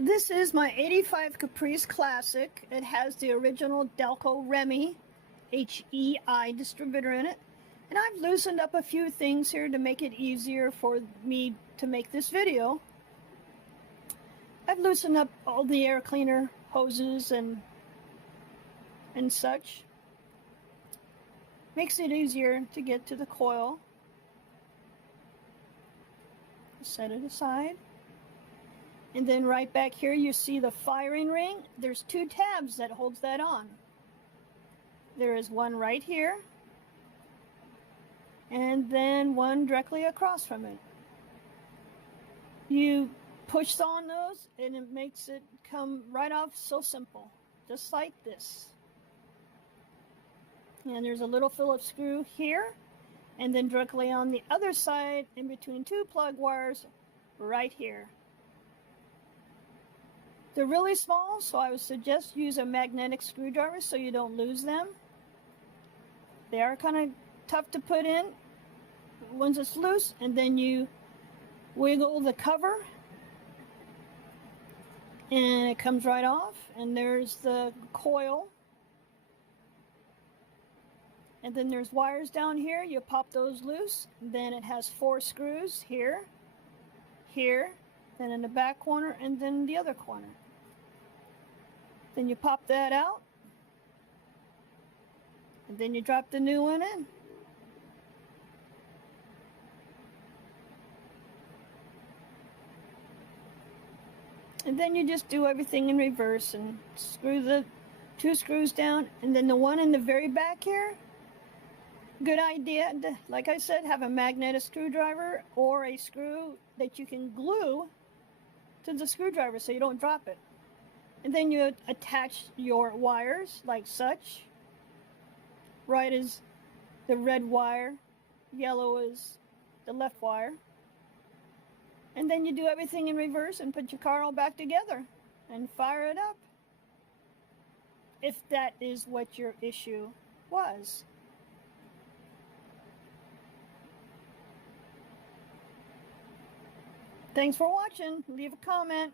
This is my 85 Caprice Classic. It has the original Delco Remy HEI distributor in it. And I've loosened up a few things here to make it easier for me to make this video. I've loosened up all the air cleaner hoses and such. Makes it easier to get to the coil. Set it aside. And then right back here you see the firing ring. There's two tabs that holds that on. There is one right here, and then one directly across from it. You push on those and it makes it come right off so simple, just like this. And there's a little Phillips screw here, and then directly on the other side in between two plug wires right here. They're really small, so I would suggest use a magnetic screwdriver so you don't lose them. They are kind of tough to put in once it's loose, and then you wiggle the cover and it comes right off. And there's the coil, and then there's wires down here. You pop those loose, then it has 4 screws here, here, then in the back corner, and then the other corner. Then you pop that out, and then you drop the new one in. And then you just do everything in reverse and screw the 2 screws down, and then the one in the very back here, good idea to, like I said, have a magnetic screwdriver or a screw that you can glue to the screwdriver so you don't drop it. And then you attach your wires like such. Right is the red wire, yellow is the left wire. And then you do everything in reverse and put your car all back together and fire it up, if that is what your issue was. Thanks for watching. Leave a comment.